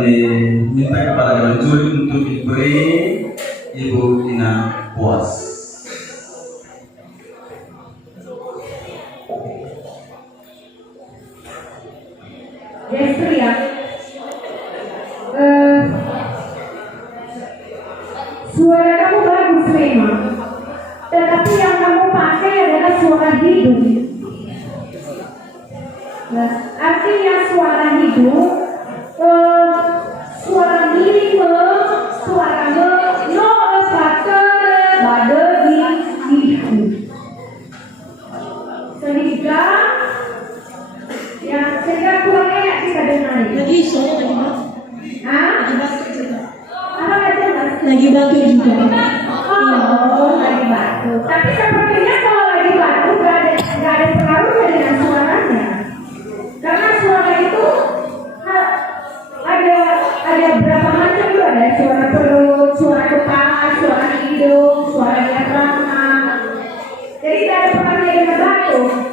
kami minta kepada Dewan Juri untuk diberi Ibu Ina puas. Desriang, suara kamu bagus memang, tetapi yang kamu pakai adalah suara hidung. Nah, artinya suara hidung, suara minime, suara no faktor pada di hidung. Sehingga kurang enak kita dengar. Lagi soalnya lagi batuk. Lagi batuk juga. Apa aja mas? Lagi batuk juga. Oh, lagi batuk. Tapi sepertinya kalau lagi batuk nggak ada pengaruhnya dengan suaranya. Karena suara itu ada berapa macam tuh, ada suara perut, suara kepala, suara hidung, suara diafragma. Jadi tidak ada pengaruhnya dengan batuk.